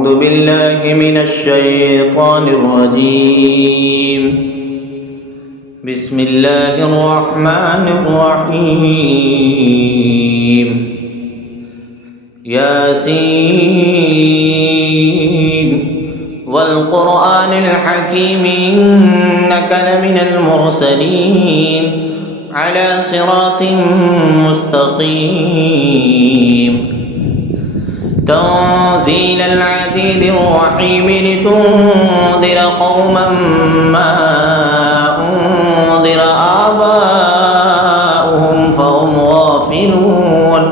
أعوذ بالله من الشيطان الرجيم. بسم الله الرحمن الرحيم. ياسين والقرآن الحكيم إنك لمن المرسلين على صراط مستقيم. تنزيل العزيز الرحيم لتنذر قوما ما أنذر آباؤهم فهم غافلون.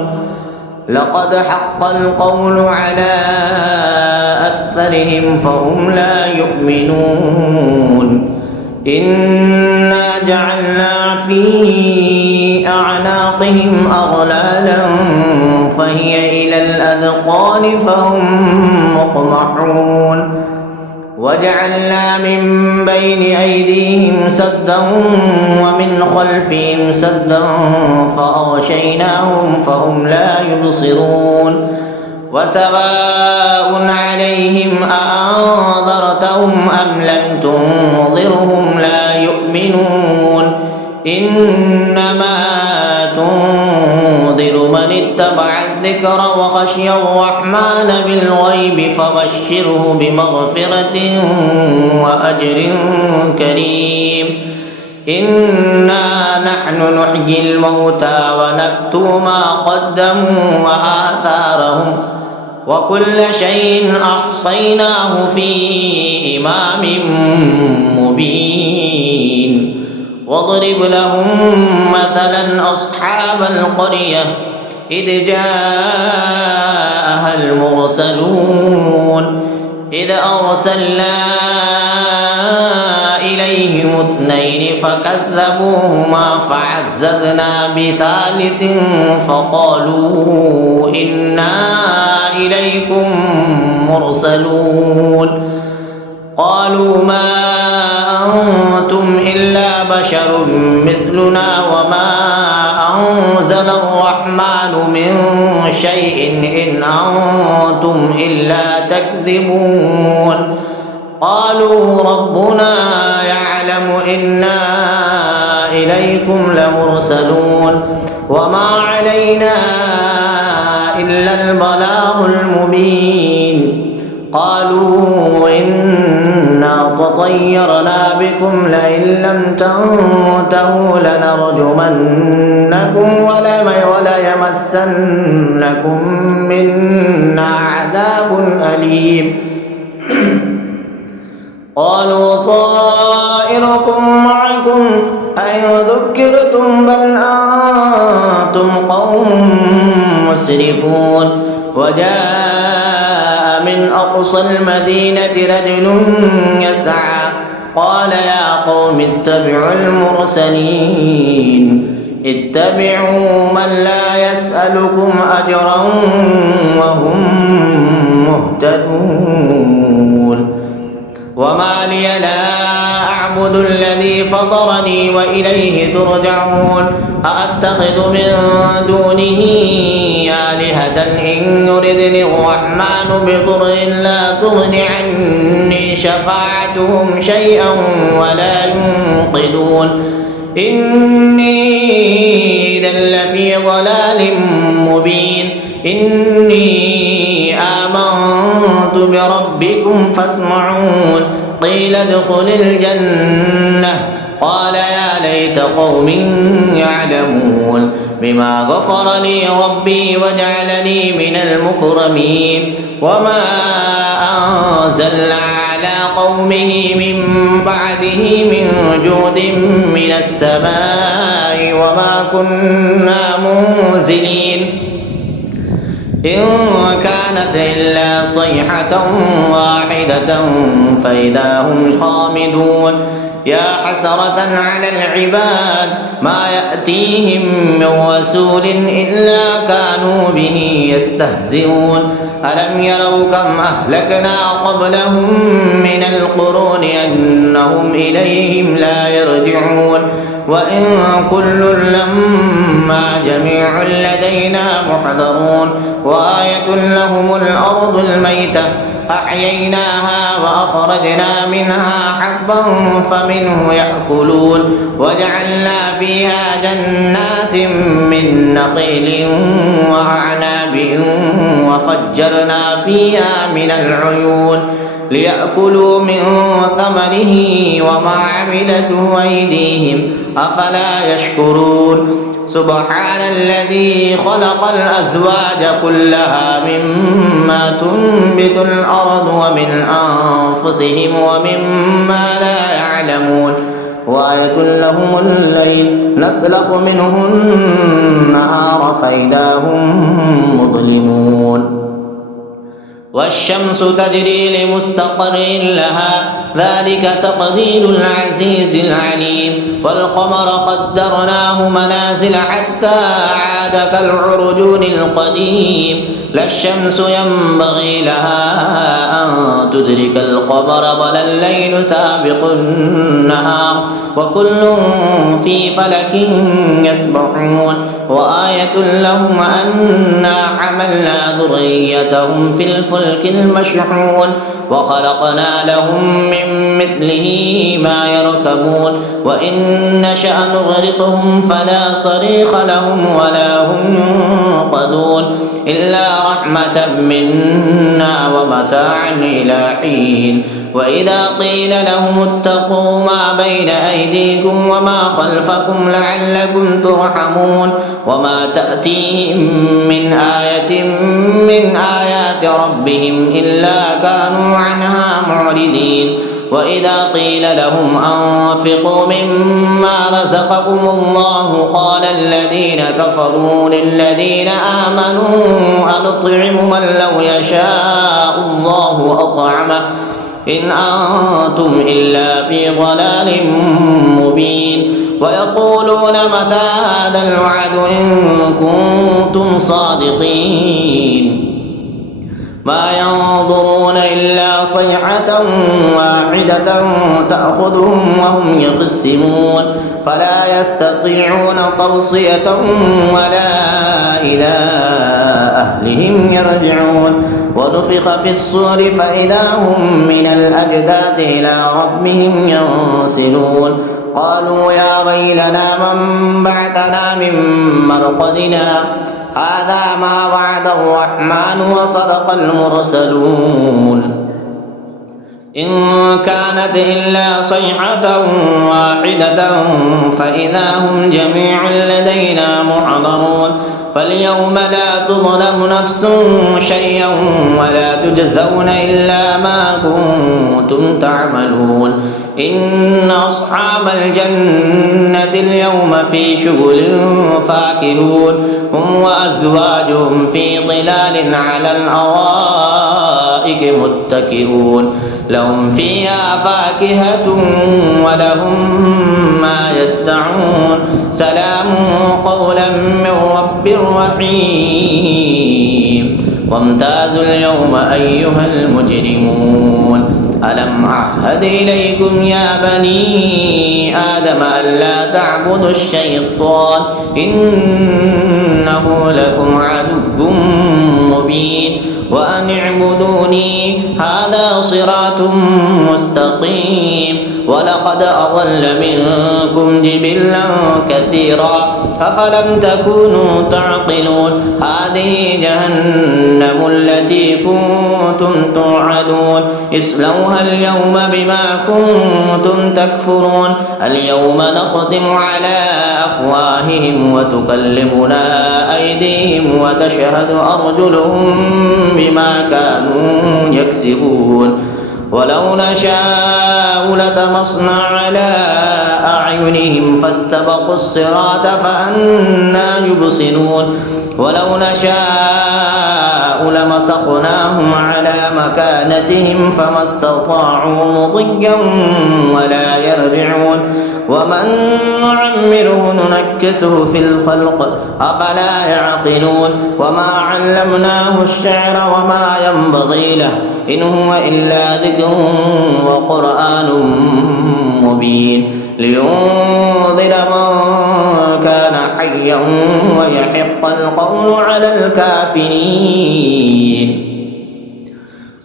لقد حق القول على أكثرهم فهم لا يؤمنون. إنا جعلنا في أعناقهم أغلالا فهي إلى الأذقان فهم مقمحون. وجعلنا من بين أيديهم سدا ومن خلفهم سدا فأغشيناهم فهم لا يبصرون. وسواء عليهم أأنذرتهم أم لم تنذرهم لا يؤمنون. إنما تنذر من اتبع الذكر وخشي الرحمن بالغيب فبشره بمغفرة وأجر كريم. إنا نحن نحيي الموتى ونكتب ما قدموا وآثارهم وكل شيء أحصيناه في إمام مبين. واضرب لهم مثلا أصحاب القرية إذ جاءها المرسلون إذ أرسلنا إليهم اثنين فكذبوهما فعززنا بثالث فقالوا إنا إليكم مرسلون. قالوا ما أنتم إلا بشر مثلنا وما أنزل الرحمن من شيء إن أنتم إلا تكذبون. قالوا ربنا يعلم إنا إليكم لمرسلون وما علينا إلا البلاغ المبين. قالوا إنا تطيرنا بكم لئن لم تنتهوا لنرجمنكم وليمسنكم منا عذاب أليم. قالوا طائركم معكم أئن ذكرتم بل أنتم قوم مسرفون. وجاء من أقصى المدينة رجل يسعى قال يا قوم اتبعوا المرسلين اتبعوا من لا يسألكم أجرا وهم مهتدون. وما لي لا أعبد الذي فطرني وإليه ترجعون. أأتخذ من دونه آلهة إن يردني الرحمن بضر لا تغن عني شفاعتهم شيئا ولا ينقذون. إني إذا لفي ضلال مبين. إني آمنت بربكم فاسمعون. قيل ادخل الجنة قال يا ليت قوم يعلمون بما غفر لي ربي وجعلني من المكرمين. وما أنزلنا على قومه من بعده من جود من السماء وما كنا منزلين. إن كانت إلا صيحة واحدة فإذا هم خامدون. يا حسرة على العباد ما يأتيهم من رسول إلا كانوا به يستهزئون. ألم يروا كم أهلكنا قبلهم من القرون أنهم إليهم لا يرجعون. وإن كل لما جميع لدينا محضرون. وآية لهم الأرض الميتة أحييناها وأخرجنا منها حبا فمنه يأكلون وجعلنا فيها جنات من نخيل وأعناب وفجرنا فيها من العيون ليأكلوا من ثمره وما عملته أيديهم أفلا يشكرون سبحان الذي خلق الأزواج كلها مما تنبت الأرض ومن أنفسهم ومما لا يعلمون وآية لهم الليل نسلخ منه النهار فإذا هم مظلمون والشمس تجري لمستقر لها ذلك تقدير العزيز العليم والقمر قدرناه منازل حتى عاد كالعرجون القديم لا الشمس ينبغي لها أن تدرك القمر ولا الليل سابق النهار وكل في فلك يسبحون وآية لهم أنا حملنا ذريتهم في الفلك المشحون وخلقنا لهم من مثله ما يركبون وإن نشأ نغرقهم فلا صريخ لهم ولا هم ينقذون إلا رحمة منا ومتاعا إلى حين وإذا قيل لهم اتقوا ما بين أيديكم وما خلفكم لعلكم ترحمون وما تأتيهم من آية من آيات ربهم إلا كانوا عنها معرضين وإذا قيل لهم أنفقوا مما رزقكم الله قال الذين كفروا للذين آمنوا أنطعم من لو يشاء الله أطعمه إن أنتم إلا في ضلال مبين ويقولون متى هذا الوعد إن كنتم صادقين ما ينظرون إلا صيحة واحدة تأخذهم وهم يخصمون فلا يستطيعون توصية ولا إلى أهلهم يرجعون ونفخ في الصور فإذا هم من الأجداث إلى ربهم ينسلون قالوا يا ويلنا من بعثنا من مرقدنا هذا ما وعد الرحمن وصدق المرسلون إن كانت إلا صيحة واحدة فإذا هم جميع لدينا محضرون فاليوم لا تظلم نفس شيئا ولا تجزون إلا ما كنتم تعملون إن أصحاب الجنة اليوم في شغل فاكهون هم وأزواجهم في ظلال على الأرائك متكئون لهم فيها فاكهة ولهم ما يدعون سلام قولا من رب رحيم وامتازوا اليوم أيها المجرمون ألم أعهد إليكم يا بني آدم ألا تعبدوا الشيطان إنه لكم عدو مبين وأن اعبدوني هذا صراط مستقيم ولقد أضل منكم جبلا كثيرا أفلم تكونوا تعقلون هذه جهنم التي كنتم توعدون اصلوها اليوم بما كنتم تكفرون اليوم نختم على أفواههم وتكلمنا أيديهم وتشهد أرجلهم بما كانوا يكسبون ولو نشاء لطمسنا على أعينهم فاستبقوا الصراط فأنى يبصرون ولو نشاء لمسخناهم على مكانتهم فما استطاعوا مضيا ولا يرجعون ومن نعمره ننكسه في الخلق أفلا يعقلون وما علمناه الشعر وما ينبغي له إن هو إلا ذكر وقرآن مبين لينذر من كان حيا ويحق القول على الكافرين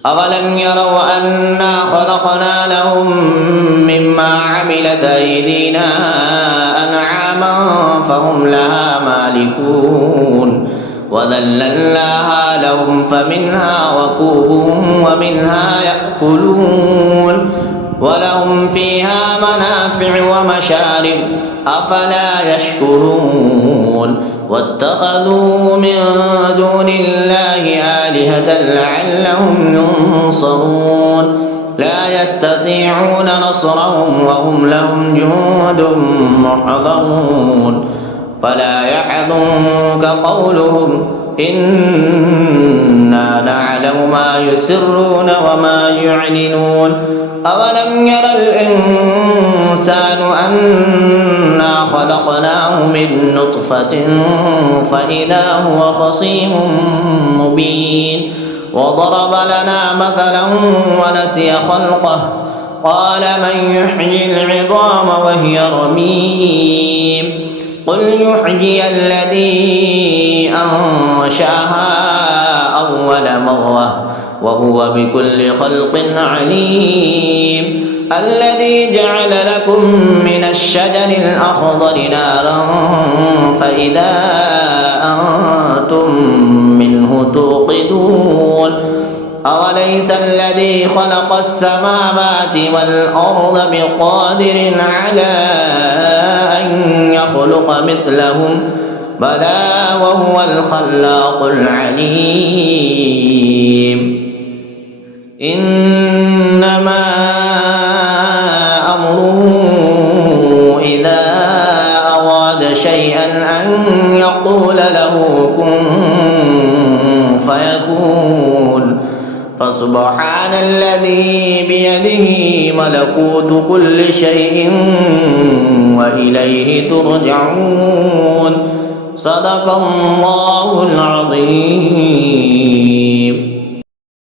أولم يروا أنا خلقنا لهم مما عملت أيدينا أنعاما فهم لها مالكون وذللناها لهم فمنها ركوبهم ومنها يأكلون ولهم فيها منافع ومشارب أفلا يشكرون واتخذوا من دون الله آلهة لعلهم ينصرون لا يستطيعون نصرهم وهم لهم جند محضرون فلا يحزنك قولهم إنا نعلم ما يسرون وما يعلنون أولم ير الإنسان أنا خلقناه من نطفة فإذا هو خصيم مبين وضرب لنا مثلا ونسي خلقه قال من يحيي العظام وهي رميم قل يحيي الذي أنشأها أول مرة وهو بكل خلق عليم الذي جعل لكم من الشجر الأخضر نارا فإذا أنتم منه توقدون أوليس الذي خلق السماوات والأرض بقادر على أن يخلق مثلهم بلى وهو الخلاق العليم إنما أمره إذا أراد شيئا أن يقول له كن فيكون فسبحان الذي بيده ملكوت كل شيء وإليه ترجعون صدق الله العظيم.